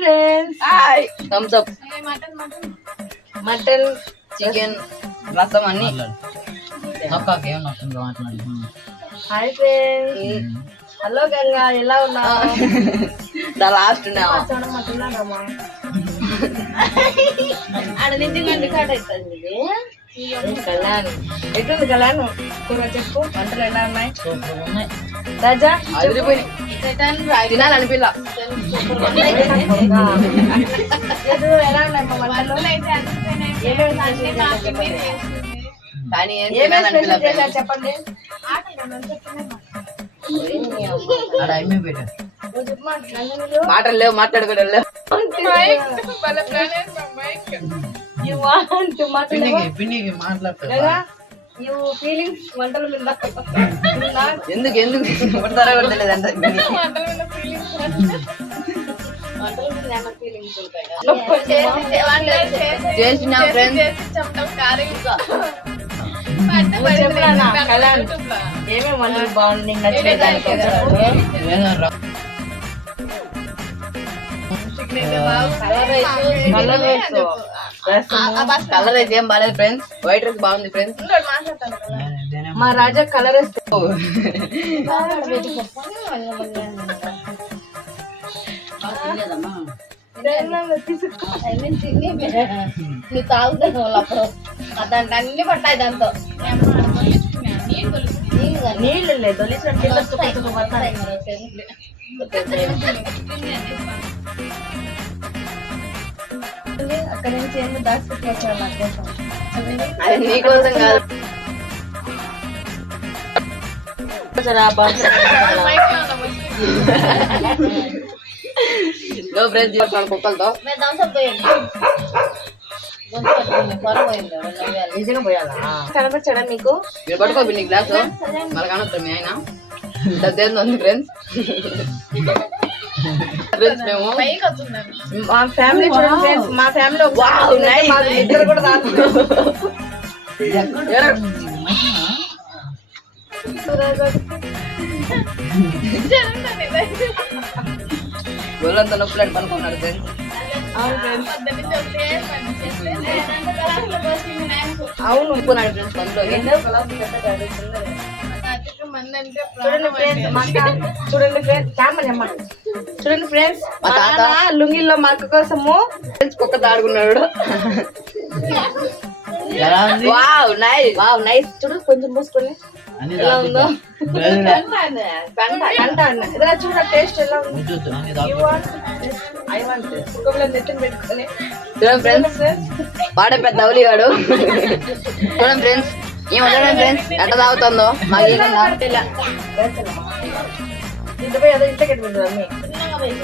Friends hi Thums Up mutton chicken రసం అన్ని hi friends hello Ganga ఎలా ఉన్నావు ద లాస్ట్ చూడమంటున్నానమ్మా ఆడ నిజంగా రికార్డ్ అవుతుంది కళ్యాణ్ ఎట్లుంది కళ్యాణ్ కూర చెప్పు వంటలు ఎలా ఉన్నాయి రాజా తినాలనిపిల్ల ఎలా ఉన్నాయి మా వంటలు కానీ ఏం ఏమేమి తినాలనిపిల్ల స్పెషల్ చేశారు చెప్పండి నువ్వు చెప్పమా, నందినిలు. మాటలు లేవు మాట్లాడుకోవడం లేవు You want to కదా? You feelings వంటల మీద ఉందా? ఎందుకు ఎందుకు కొడతారో కూడా తెలియదు అంత వంటల మీద ఏమైనా feelings ఉంటాయి కదా? చేసిన ఫ్రెండ్స్ నువ్వు చెప్పురా నా కళ్యాణ్. ఏమేమి వంటలు బాగుంది నీకు నచ్చినాయి దానికోసం? కలర్ రైస్, రసము. కలర్ అయితే ఏం బాగాలేదు ఫ్రెండ్స్, వైట్ రైస్ బాగుంది ఫ్రెండ్స్. మా రాజా కలర్ రైస్ నువ్వు తాగుతాను వాళ్ళు అప్పుడు దాంట్లో అన్ని పట్టాయి దాంతో నీళ్ళు లేదు తొలిసినట్టు అక్కడ నుంచి ఏంటి దాచిపెట్టి వచ్చారు నా కోసం అది నీకోసం కాదు. గో ఫ్రెండ్స్ మన కుక్కలతో మేము దంసప్ పోయండి నిజంగా పోయాలా కనపచ్చాడా మీకు మీరు పట్టుకో నీ గ్లాసు మళ్ళీ కానొచ్చు మీ ఆయన దగ్గర ఉంది ఫ్రెండ్స్. ఫ్రెండ్స్ మేము మా ఫ్యామిలీ చూడండి ఫ్రెండ్స్, మా ఫ్యామిలీ ఇద్దరు కూడా ఒళ్ళంతా నొప్పులు పనుకున్నాడు ఫ్రెండ్స్. అవును అనుకున్నాడు ఫ్రెండ్స్ పనులు. చూడండి ఫ్రెండ్స్ చూడండి ఫ్రెండ్స్ మా తాత లుంగిలో మా అక్క కోసము ఫ్రెండ్స్ కుక్క తాడుకున్నాడు. వావ్ నైస్ చూడు కొంచెం మూసుకొని ఎలా ఉందో ఇదిలా చూడ టేస్ట్ ఎలా ఉంది నెట్టిన పెట్టుకొని చూడండి ఫ్రెండ్స్ వాడే పెద్ద అవలిగాడు. చూడండి ఫ్రెండ్స్ ఏం వదలండి ఫ్రెండ్స్ ఎట్ట తాగుతుందో మాకేమన్నా.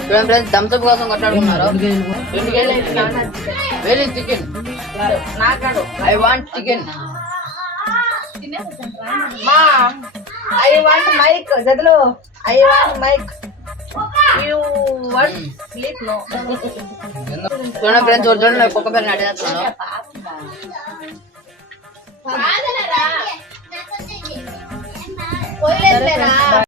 చూడండి ఫ్రెండ్స్ థమ్స్అప్ కోసం కొట్టాడుకున్నారు. 2 KG chicken. I want chicken. I want mike జదలో I want mike you want sleep no. చూడండి ఫ్రెండ్స్ చూడండి కుక్క పేరు నడిచేస్తున్నాడు. పోయలేదులేరా